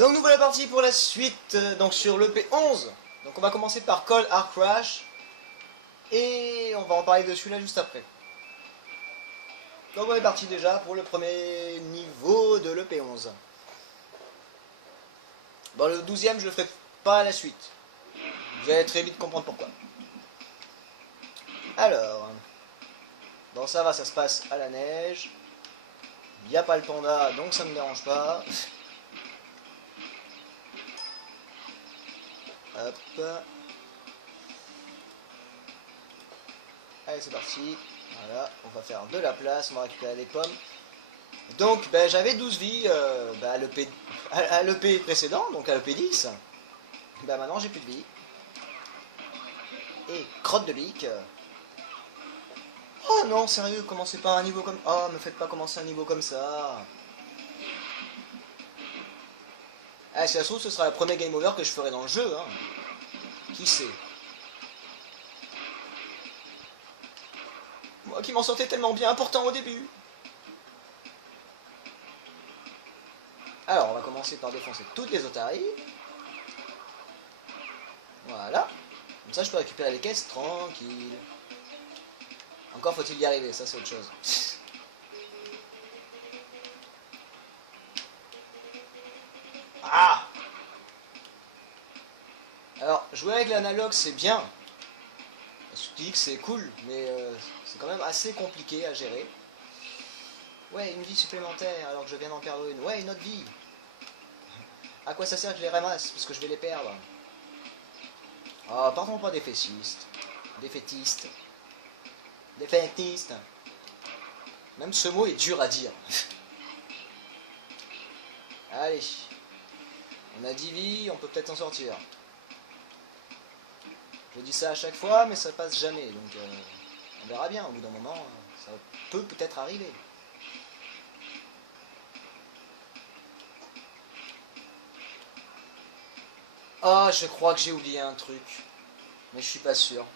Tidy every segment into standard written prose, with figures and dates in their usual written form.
Donc nous voilà partis pour la suite, donc sur le P11. Donc on va commencer par Cold Hard Crash. Et on va en parler de celui-là juste après. Donc on est parti déjà pour le premier niveau de l'EP11. Bon, le 12e je le ferai pas à la suite. Vous allez très vite comprendre pourquoi. Alors, bon ça va, ça se passe à la neige. Il n'y a pas le panda, donc ça ne me dérange pas. Hop. Allez, c'est parti. Voilà, on va faire de la place, on va récupérer des pommes. Donc, ben, j'avais 12 vies à l'EP précédent, donc à l'EP 10. Ben, maintenant, j'ai plus de vie. Et crotte de bique. Oh non, sérieux, commencez pas un niveau comme... Oh, me faites pas commencer un niveau comme ça. Ah, si ça se trouve, ce sera le premier game over que je ferai dans le jeu, hein. Qui sait? Moi qui m'en sortais tellement bien, pourtant au début. Alors, on va commencer par défoncer toutes les otaries. Voilà. Comme ça, je peux récupérer les caisses tranquille. Encore faut-il y arriver, ça c'est autre chose. Ah! Alors, jouer avec l'analogue c'est bien. Je dis que c'est cool, mais c'est quand même assez compliqué à gérer. Ouais, une vie supplémentaire alors que je viens d'en perdre une. Ouais, une autre vie. À quoi ça sert que je les ramasse? Parce que je vais les perdre. Ah, pardon, pas des fessistes. Des fétistes. Des fétistes. Même ce mot est dur à dire. Allez. On a 10 vies, on peut peut-être en sortir. Je dis ça à chaque fois, mais ça passe jamais. Donc on verra bien, au bout d'un moment, ça peut peut-être arriver. Ah, je crois que j'ai oublié un truc. Mais je suis pas sûr.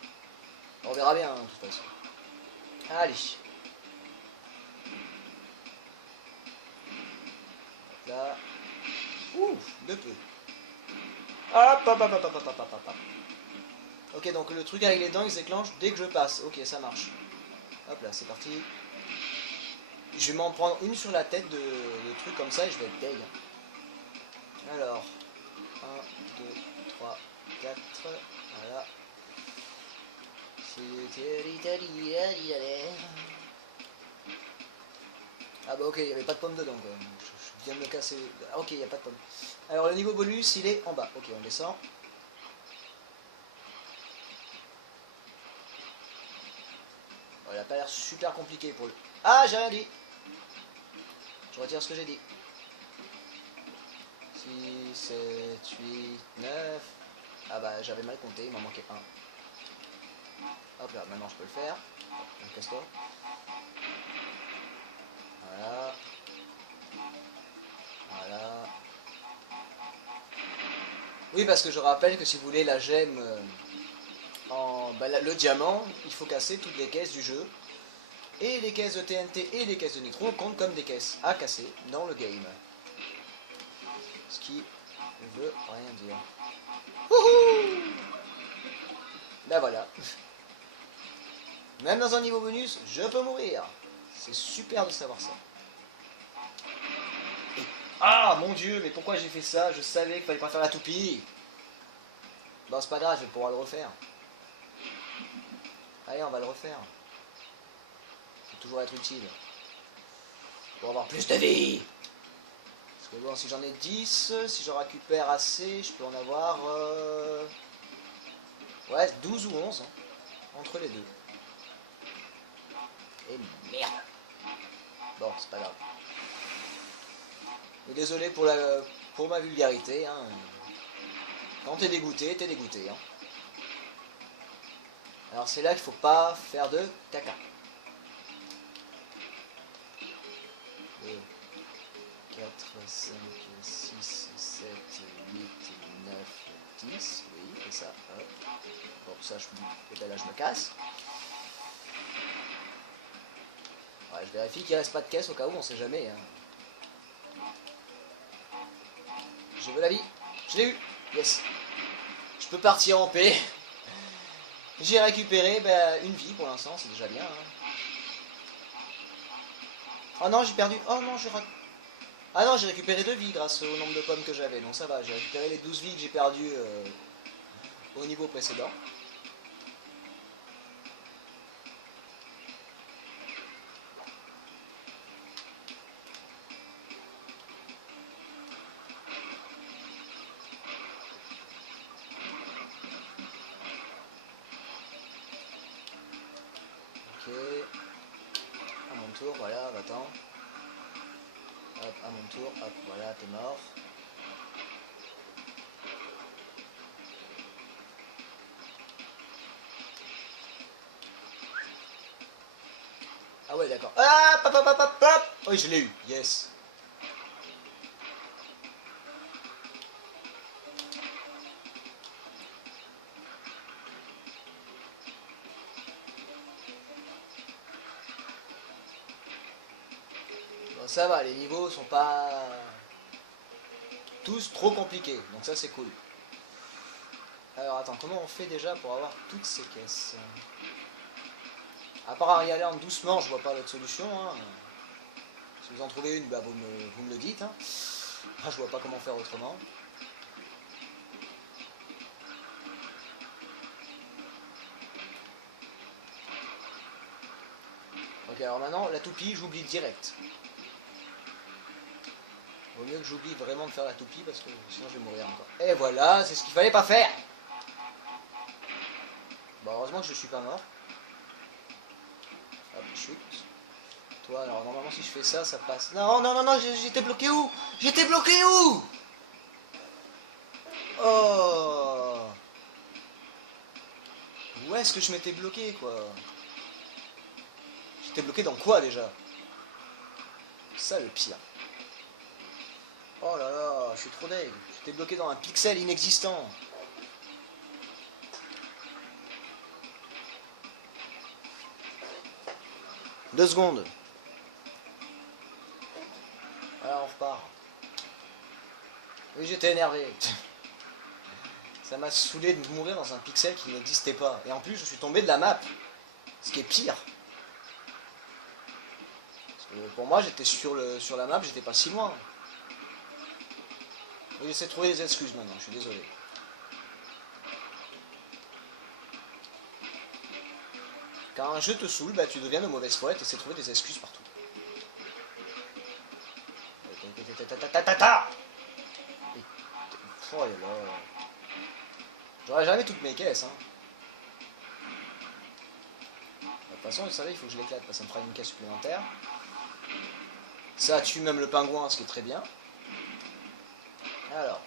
On verra bien, hein, de toute façon. Allez. Là. Ouh, de peu. Hop, hop, hop, hop, hop, hop, hop, hop. Ok, donc le truc avec les dents, il se déclenche dès que je passe. Ok, ça marche. Hop là, c'est parti. Je vais m'en prendre une sur la tête de trucs comme ça et je vais être deg. Alors, 1, 2, 3, 4, voilà. Ah bah ok, il n'y avait pas de pomme dedans quand même. Je viens de me casser. Ah, ok, il n'y a pas de pomme. Alors le niveau bonus, il est en bas. Ok, on descend. Bon, il n'a pas l'air super compliqué pour le... Ah, j'ai rien dit. Je retire ce que j'ai dit. 6, 7, 8, 9. Ah bah j'avais mal compté, il m'en manquait un. Hop là, maintenant je peux le faire. Donc casse-toi. Voilà. Voilà. Oui, parce que je rappelle que si vous voulez la gemme le diamant, il faut casser toutes les caisses du jeu. Et les caisses de TNT et les caisses de nitro comptent comme des caisses à casser dans le game. Ce qui ne veut rien dire. Wouhou! Ben voilà. Même dans un niveau bonus, je peux mourir. C'est super de savoir ça. Et... Ah mon dieu, mais pourquoi j'ai fait ça? Je savais qu'il fallait pas faire la toupie. Bon, c'est pas grave, je vais pouvoir le refaire. Allez, on va le refaire. Faut toujours être utile. Pour avoir plus de vie. Parce que bon, si j'en ai 10, si j'en récupère assez, je peux en avoir... Ouais, 12 ou 11. Hein, entre les deux. Et merde. Bon, c'est pas grave. Mais désolé pour ma vulgarité. Hein. Quand t'es dégoûté, t'es dégoûté. Hein. Alors c'est là qu'il faut pas faire de caca. 2, 4, 5, 6, 7, 8, 9, 10. Oui, c'est ça. Hop. Bon, ça, et ben là, je me casse. Ouais, je vérifie qu'il reste pas de caisse au cas où, on sait jamais. Hein. Je veux la vie. Je l'ai eu. Yes. Je peux partir en paix. J'ai récupéré une vie pour l'instant, c'est déjà bien. Hein. Oh non, j'ai perdu. Oh non, ah non, j'ai récupéré 2 vies grâce au nombre de pommes que j'avais. Donc ça va, j'ai récupéré les 12 vies que j'ai perdues au niveau précédent. Ok. À mon tour, voilà, va-t'en. Hop, à mon tour, hop, voilà, t'es mort. Ah ouais, d'accord. Ah, hop, hop, hop, hop, hop. Oui, je l'ai eu, yes. Bon, ça va, les niveaux sont pas tous trop compliqués, donc ça c'est cool. Alors attends, comment on fait déjà pour avoir toutes ces caisses? À part y aller en doucement, je vois pas d'autre solution. Hein. Si vous en trouvez une, bah, vous me le dites. Hein. Moi, je vois pas comment faire autrement. Ok, alors maintenant, la toupie, j'oublie direct. Vaut mieux que j'oublie vraiment de faire la toupie parce que sinon je vais mourir encore. Et voilà, c'est ce qu'il fallait pas faire. Bon, heureusement que je suis pas mort. Hop, chute. Toi, alors normalement si je fais ça, ça passe. Non, non, non, non, j'étais bloqué où? J'étais bloqué où? Oh! Où est-ce que je m'étais bloqué, quoi? J'étais bloqué dans quoi, déjà? C'est ça, le pire. Oh là là, je suis trop deg. J'étais bloqué dans un pixel inexistant. Deux secondes. Alors on repart. Oui, j'étais énervé. Ça m'a saoulé de mourir dans un pixel qui n'existait pas. Et en plus, je suis tombé de la map. Ce qui est pire. Parce que pour moi, j'étais sur la map, j'étais pas si loin. Oui, j'essaie de trouver des excuses maintenant, je suis désolé. Quand un jeu te saoule, bah, tu deviens de mauvaise foi et tu essaies de trouver des excuses partout. Oh là là. J'aurais jamais toutes mes caisses. Hein. De toute façon, vous savez, il faut que je l'éclate, parce que ça me fera une caisse supplémentaire. Ça tue même le pingouin, ce qui est très bien. Alors.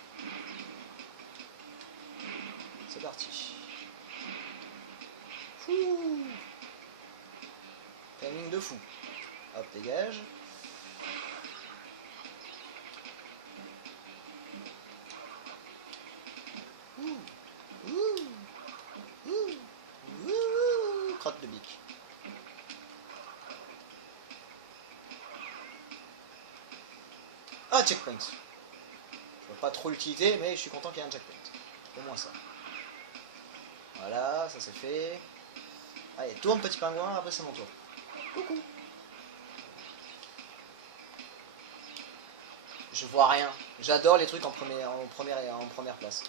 C'est parti. Fouh. Timing de fou. Hop, dégage. Crotte de bique. Ah, checkpoint. Je vois pas trop l'utilité, mais je suis content qu'il y ait un checkpoint. Au moins ça. Voilà, ça c'est fait. Allez, tourne petit pingouin, après c'est mon tour. Coucou. Je vois rien. J'adore les trucs en première place.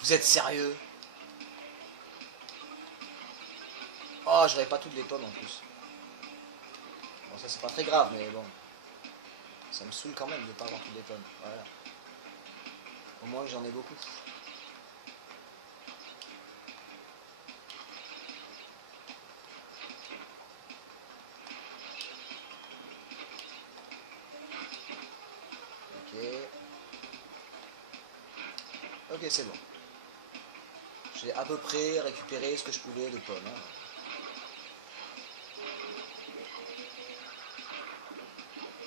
Vous êtes sérieux? Oh, j'aurais pas toutes les pommes en plus. Bon, ça c'est pas très grave, mais bon. Ça me saoule quand même de pas avoir toutes les pommes. Voilà. Au moins que j'en ai beaucoup. Ok. Ok, c'est bon. J'ai à peu près récupéré ce que je pouvais de pommes. Hein.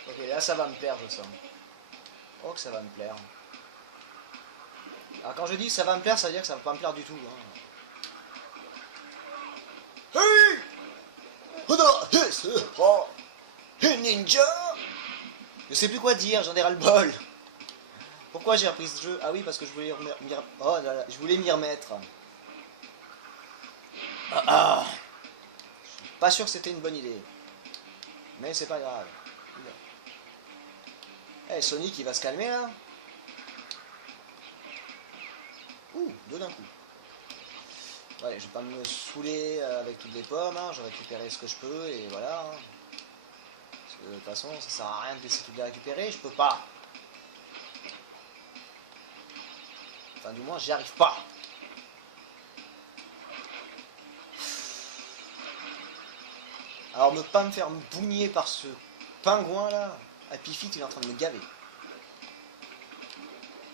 Ok, là ça va me plaire, je sens. Oh, que ça va me plaire. Alors quand je dis ça va me plaire, ça veut dire que ça va pas me plaire du tout. Hein. Hey, Ninja. Je sais plus quoi dire, j'en ai ras le bol. Pourquoi j'ai repris ce jeu? Ah oui, parce que je voulais oh là là, je voulais m'y remettre. Je suis pas sûr que c'était une bonne idée. Mais c'est pas grave. Eh, Sonic, il va se calmer là. Ouh, deux d'un coup. Ouais, je vais pas me saouler avec toutes les pommes, hein. Je vais récupérer ce que je peux et voilà. Hein. Parce que de toute façon, ça sert à rien de laisser toutes les récupérer, je peux pas. Enfin, du moins, j'y arrive pas. Alors, ne pas me faire bougner par ce pingouin là. Happy Feet, il est en train de me gaver.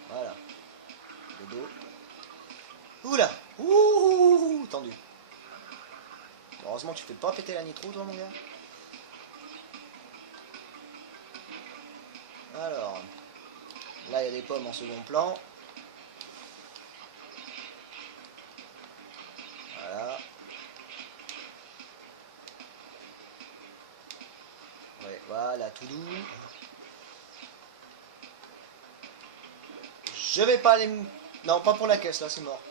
Voilà. Le dos. Oula. Ouh, tendu. Heureusement que tu fais pas péter la nitro, toi, mon gars. Alors. Là, il y a des pommes en second plan. Voilà. Ouais, voilà, tout doux. Je vais pas aller me... Non, pas pour la caisse, là, c'est mort.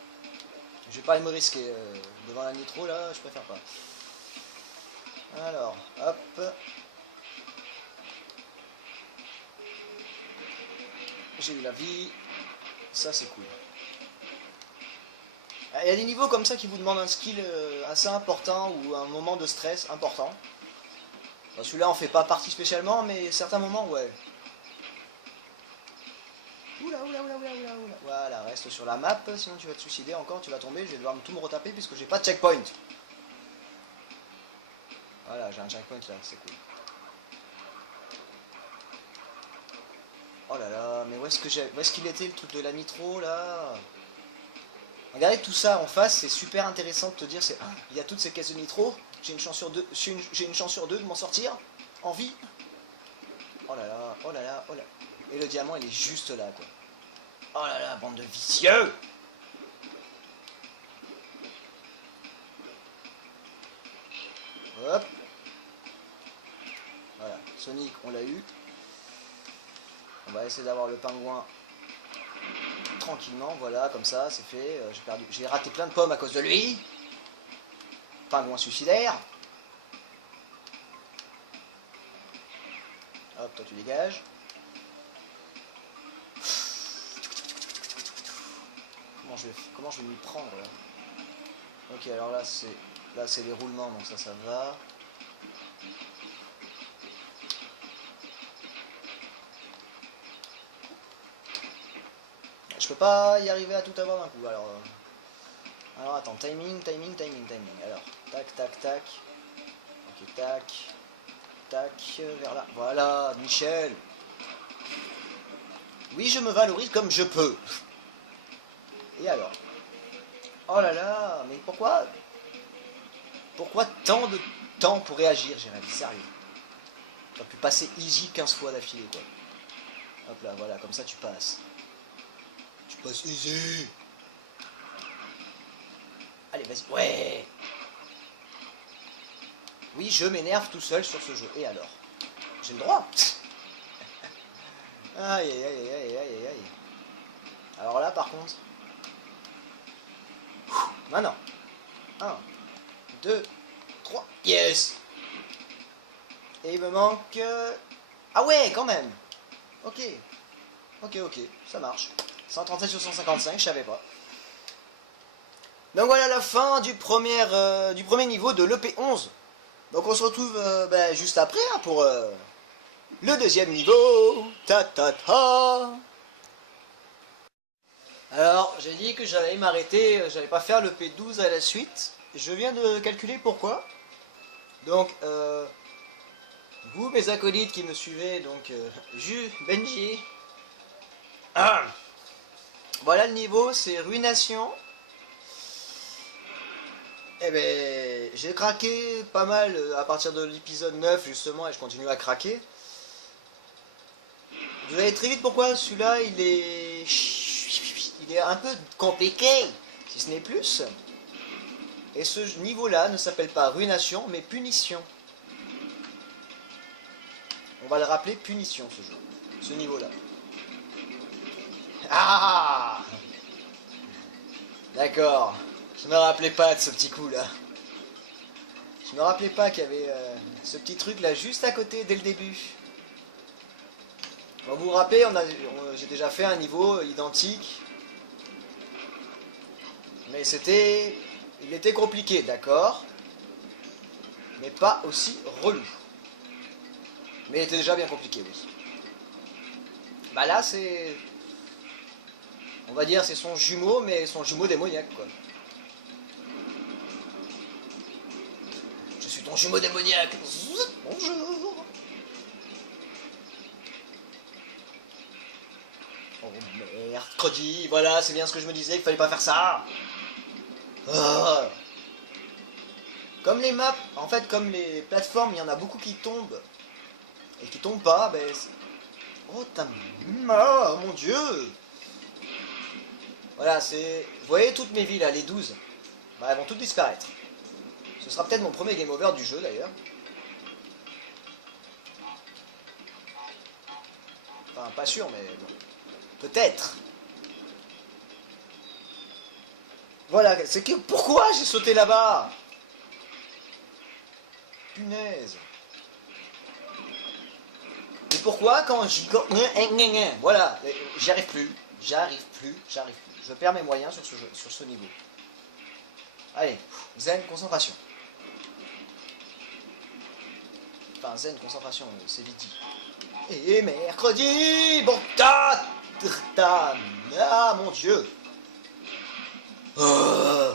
Je vais pas aller me risquer. Devant la nitro, là, je préfère pas. Alors, hop. J'ai eu la vie. Ça, c'est cool. Il y a des niveaux comme ça qui vous demandent un skill assez important ou un moment de stress important. Bon, celui-là, on fait pas partie spécialement, mais certains moments, ouais. Oula. Voilà, reste sur la map, sinon tu vas te suicider encore, tu vas tomber, je vais devoir tout me retaper puisque j'ai pas de checkpoint. Voilà, j'ai un checkpoint là, c'est cool. Oh là là, mais où est-ce qu'il était le truc de la nitro là? Regardez tout ça en face, c'est super intéressant de te dire, il y a toutes ces caisses de nitro, j'ai une chance sur deux, de m'en sortir, en vie. Oh là là, oh là là, oh là. Et le diamant il est juste là quoi. Oh là là, bande de vicieux! Hop. Voilà, Sonic, on l'a eu. On va essayer d'avoir le pingouin tranquillement, voilà, comme ça, c'est fait. J'ai raté plein de pommes à cause de lui. Pingouin suicidaire. Hop, toi tu dégages. Comment je vais m'y prendre là? Ok, alors là c'est les roulements, donc ça va. Je peux pas y arriver à tout avoir d'un coup, alors attends, timing. Alors, tac. Ok, tac, vers là. Voilà, Michel. Oui, je me valorise comme je peux. Et alors? Oh là là, mais pourquoi tant de temps pour réagir, Jérémy, sérieux? Tu as pu passer easy 15 fois d'affilée, quoi. Hop là, voilà, comme ça tu passes. Tu passes easy. Allez, vas-y, ouais. Oui, je m'énerve tout seul sur ce jeu. Et alors? J'ai le droit. Aïe. Alors là, par contre... Maintenant. 1, 2, 3. Yes. Et il me manque... Ah ouais, quand même. Ok, ça marche. 137 sur 155, je savais pas. Donc voilà la fin du premier niveau de l'EP11. Donc on se retrouve juste après hein, pour le deuxième niveau. Alors j'ai dit que j'allais m'arrêter, j'allais pas faire le P12 à la suite. Je viens de calculer pourquoi. Donc vous mes acolytes qui me suivez, donc Benji. Voilà le niveau, c'est Ruination. Eh ben, j'ai craqué pas mal à partir de l'épisode 9 justement et je continue à craquer. Vous allez très vite pourquoi celui-là il est un peu compliqué, si ce n'est plus. Et ce niveau-là ne s'appelle pas Ruination mais Punition. On va le rappeler punition, ce jeu. Ce niveau-là. Ah! D'accord. Je me rappelais pas de ce petit coup-là. Je me rappelais pas qu'il y avait ce petit truc-là juste à côté, dès le début. Bon, vous vous rappelez, j'ai déjà fait un niveau identique. Mais il était compliqué, d'accord. Mais pas aussi relou. Mais il était déjà bien compliqué, oui. Bah là, c'est... On va dire c'est son jumeau, mais son jumeau démoniaque, quoi. Je suis ton jumeau démoniaque. Bonjour. Oh mercredi, voilà, c'est bien ce que je me disais, qu'il fallait pas faire ça. Oh. Comme les maps, en fait, comme les plateformes, il y en a beaucoup qui tombent. Et qui tombent pas, ben... Oh, oh mon dieu. Voilà, c'est... Vous voyez toutes mes vies, là, les 12. Bah, elles vont toutes disparaître. Ce sera peut-être mon premier game over du jeu, d'ailleurs. Enfin, pas sûr, mais bon. Peut-être. Voilà, c'est que... Pourquoi j'ai sauté là-bas? Punaise. Et pourquoi quand je... Voilà, j'y arrive plus. J'arrive plus. Je perds mes moyens sur ce jeu, sur ce niveau. Allez, zen, concentration. Enfin, zen, concentration, c'est vite dit. Et mercredi, bon, ah mon dieu. Oh.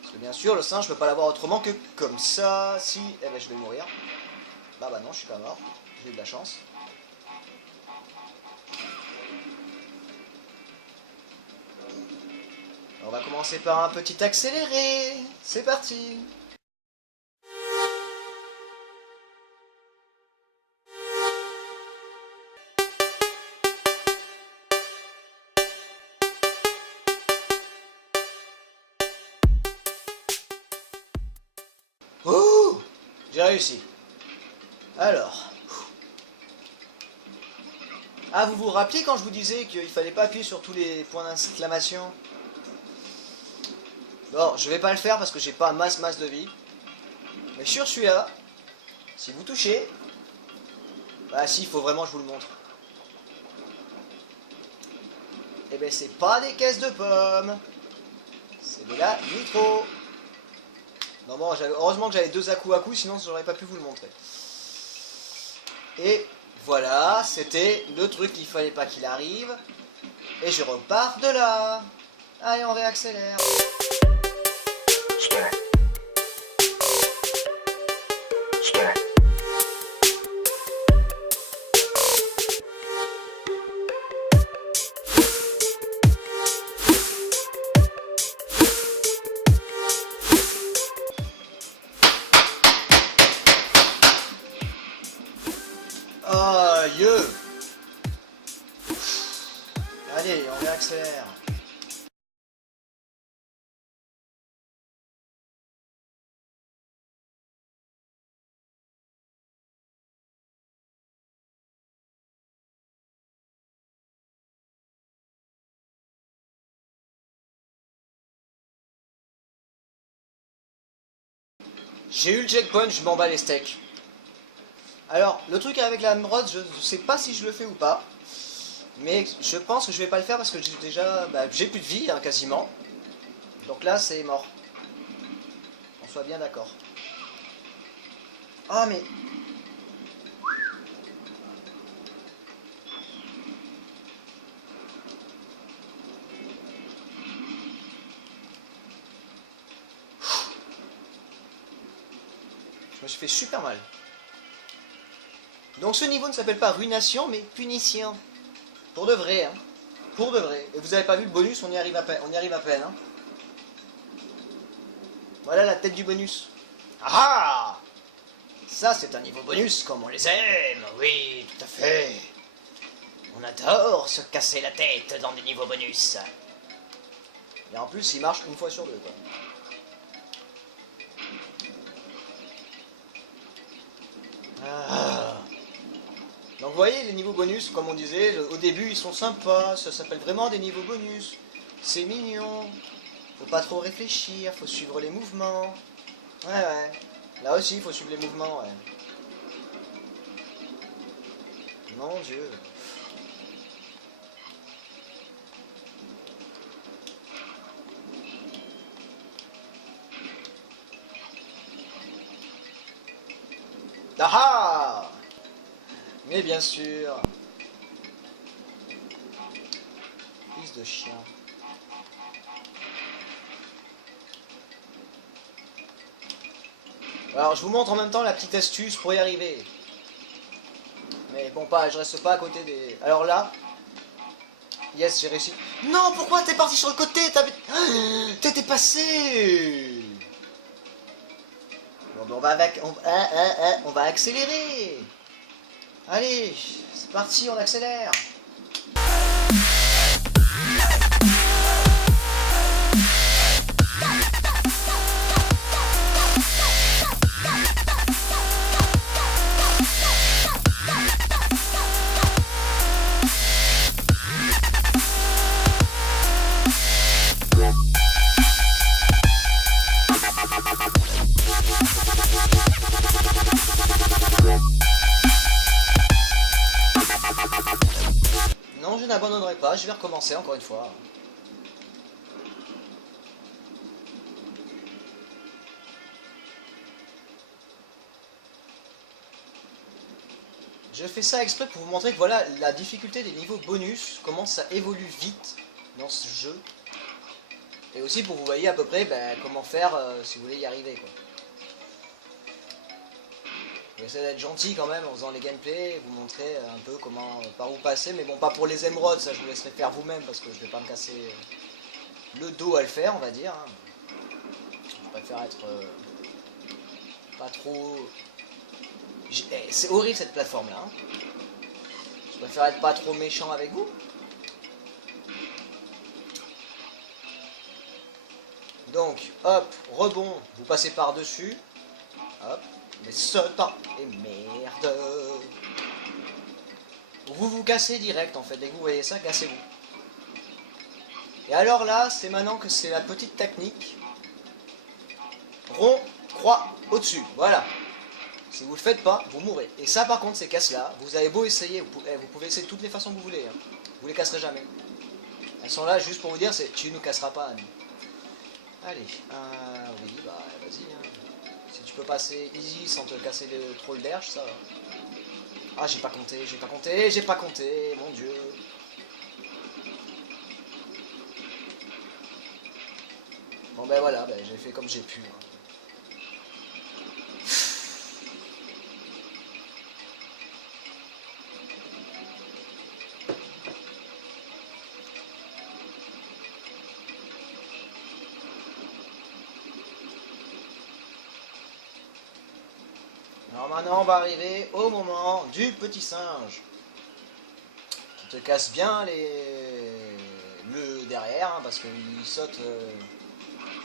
Parce que bien sûr, le singe, je peux pas l'avoir autrement que comme ça. Si, eh ben, je vais mourir. Bah non, je suis pas mort. J'ai eu de la chance. On va commencer par un petit accéléré. C'est parti. Oh, j'ai réussi. Alors. Ah, vous vous rappelez quand je vous disais qu'il fallait pas appuyer sur tous les points d'exclamation? Bon, je vais pas le faire parce que j'ai pas masse de vie. Mais sur celui-là, si vous touchez... Bah si, il faut vraiment que je vous le montre. Eh ben c'est pas des caisses de pommes. C'est de la nitro. Non bon, heureusement que j'avais 2 à coup, sinon j'aurais pas pu vous le montrer. Et voilà, c'était le truc qu'il fallait pas qu'il arrive. Et je repars de là. Allez, on réaccélère. Aïe. Allez, on réaccélère. J'ai eu le checkpoint, je m'en bats les steaks. Alors, le truc avec la Mrod, je sais pas si je le fais ou pas. Mais je pense que je vais pas le faire parce que j'ai déjà... Bah, j'ai plus de vie, hein, quasiment. Donc là, c'est mort. On soit bien d'accord. Ah, mais... Je me suis fait super mal. Donc ce niveau ne s'appelle pas ruination, mais punition. Pour de vrai, hein. Pour de vrai. Et vous avez pas vu le bonus, on y arrive à peine. On y arrive à peine, hein. Voilà la tête du bonus. Ah! Ça, c'est un niveau bonus comme on les aime. Oui, tout à fait. On adore se casser la tête dans des niveaux bonus. Et en plus, il marche une fois sur deux, quoi. Ah. Donc vous voyez les niveaux bonus, comme on disait, au début ils sont sympas, ça s'appelle vraiment des niveaux bonus. C'est mignon, faut pas trop réfléchir, faut suivre les mouvements. Ouais. Là aussi il faut suivre les mouvements, ouais. Mon Dieu. Ah ah! Mais bien sûr. Fils de chien. Alors je vous montre en même temps la petite astuce pour y arriver. Mais bon, pas, je reste pas à côté des... Alors là... Yes, j'ai réussi. Non, pourquoi t'es parti sur le côté? T'étais passé. Bon, ben, on va accélérer. Allez, c'est parti, on accélère. Non, je n'abandonnerai pas, je vais recommencer encore une fois. Je fais ça exprès pour vous montrer que voilà, la difficulté des niveaux bonus, comment ça évolue vite dans ce jeu. Et aussi pour que vous voyez à peu près comment faire si vous voulez y arriver, quoi. J'essaie d'être gentil quand même en faisant les gameplays, vous montrer un peu comment, par où passer, mais bon, pas pour les émeraudes, ça je vous laisserai faire vous-même parce que je vais pas me casser le dos à le faire, on va dire. Hein. Je préfère être pas trop... C'est horrible cette plateforme là. Hein. Je préfère être pas trop méchant avec vous. Donc, hop, rebond, vous passez par-dessus. Hop. Mais ce temps et merde. Vous vous cassez direct en fait, dès que vous voyez ça, cassez-vous. Et alors là, c'est maintenant que c'est la petite technique. Rond, croix, au-dessus, voilà. Si vous le faites pas, vous mourrez. Et ça par contre, ces casses-là, vous avez beau essayer, vous pouvez essayer de toutes les façons que vous voulez. Hein. Vous les casserez jamais. Elles sont là juste pour vous dire, tu nous casseras pas, ami. Allez, oui, bah vas-y. Hein. Si tu peux passer easy sans te casser trop le derche, ça va. Ah, j'ai pas compté, mon dieu. Bon ben voilà, j'ai fait comme j'ai pu. Hein. Alors maintenant on va arriver au moment du petit singe qui te casse bien le derrière hein, parce qu'il saute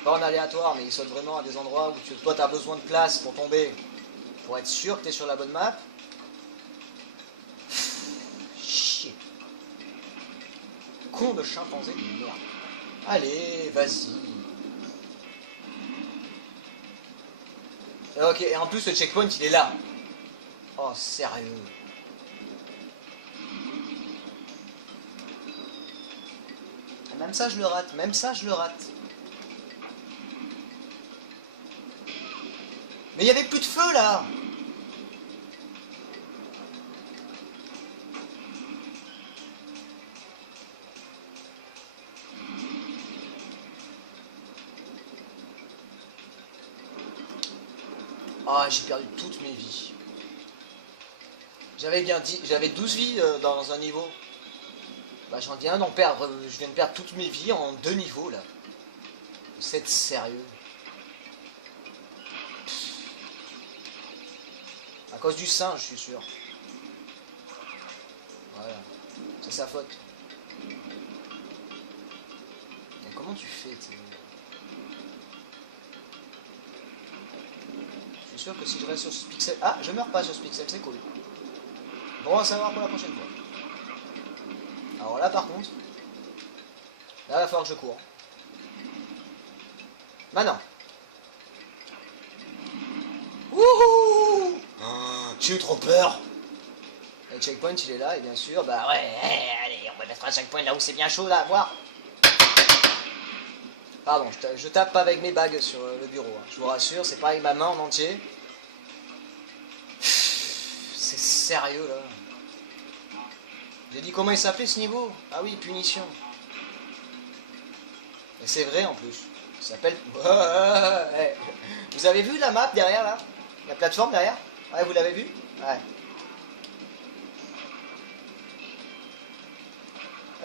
pas en aléatoire mais il saute vraiment à des endroits où toi tu as besoin de place pour tomber pour être sûr que tu es sur la bonne map. Chier. Con de chimpanzé de merde. Allez, vas-y. Ok, et en plus le checkpoint il est là. Oh, sérieux. Même ça je le rate, même ça je le rate. Mais il y avait plus de feu là. Ah, j'ai perdu toutes mes vies. J'avais 12 vies dans un niveau. Bah j'en viens d'en perdre, je viens de perdre toutes mes vies en 2 niveaux là. C'est sérieux. À cause du singe, je suis sûr. Voilà. C'est sa faute. Mais comment tu fais, t'sais? Je suis sûr que si je reste sur ce pixel... Ah, je meurs pas sur ce pixel, c'est cool. Bon à savoir pour la prochaine fois. Alors là par contre, là il va falloir que je cours. Maintenant. Wouhou! J'ai eu trop peur. Le checkpoint il est là et bien sûr, bah ouais, allez, on va mettre un checkpoint là où c'est bien chaud là, à voir. Pardon, je tape pas avec mes bagues sur le bureau, hein. Je vous rassure, c'est pas avec ma main en entier. C'est sérieux là. J'ai dit comment il s'appelait ce niveau? Ah oui, punition. Et c'est vrai en plus. Il s'appelle... Vous avez vu la map derrière là? La plateforme derrière? Ouais, vous l'avez vu? Ouais.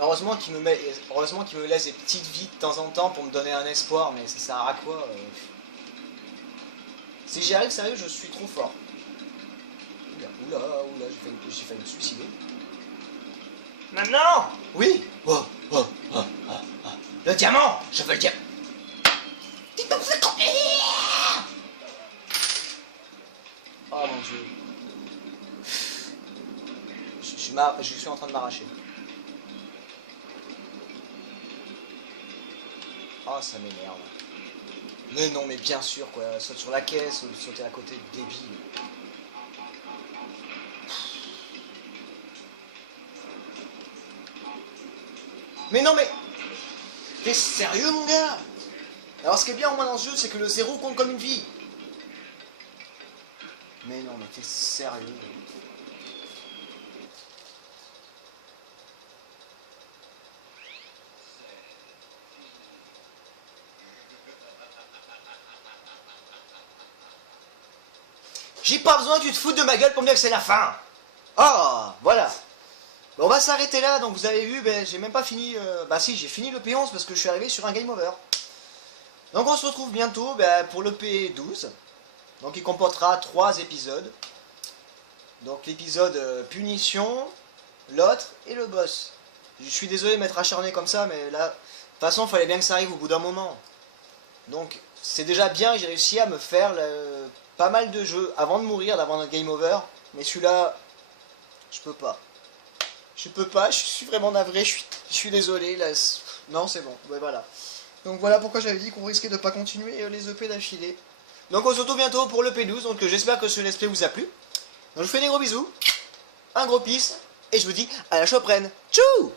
Heureusement qu'il me laisse des petites vies de temps en temps pour me donner un espoir, mais ça sert à quoi Si j'y arrive, sérieux, je suis trop fort. Oula, j'ai failli me suicider. Maintenant! Oui! Le diamant! Je veux le diamant! Oh mon dieu. Je suis en train de m'arracher. Oh, ça m'énerve. Mais non, mais bien sûr, quoi. Saute sur la caisse, ou sauter à côté de débile. Mais non, mais... T'es sérieux, mon gars? Alors, ce qui est bien, au moins, dans ce jeu, c'est que le zéro compte comme une vie. Mais non, mais t'es sérieux? J'ai pas besoin que tu te foutes de ma gueule pour me dire que c'est la fin. Oh, voilà. Bon, on va s'arrêter là. Donc vous avez vu, ben, j'ai même pas fini... Bah si, j'ai fini le P11 parce que je suis arrivé sur un game over. Donc on se retrouve bientôt pour le P12. Donc il comportera 3 épisodes. Donc l'épisode punition, l'autre et le boss. Je suis désolé de m'être acharné comme ça, mais là... De toute façon, il fallait bien que ça arrive au bout d'un moment. Donc c'est déjà bien, j'ai réussi à me faire... pas mal de jeux avant de mourir, d'avoir un game over, mais celui-là, je peux pas. Je peux pas, je suis vraiment navré, je suis désolé, là, non c'est bon, ouais, voilà. Donc voilà pourquoi j'avais dit qu'on risquait de pas continuer les EP d'affilée. Donc on se retrouve bientôt pour le P12, donc j'espère que ce let's play vous a plu. Donc je vous fais des gros bisous, un gros peace, et je vous dis à la prochaine. Tchou!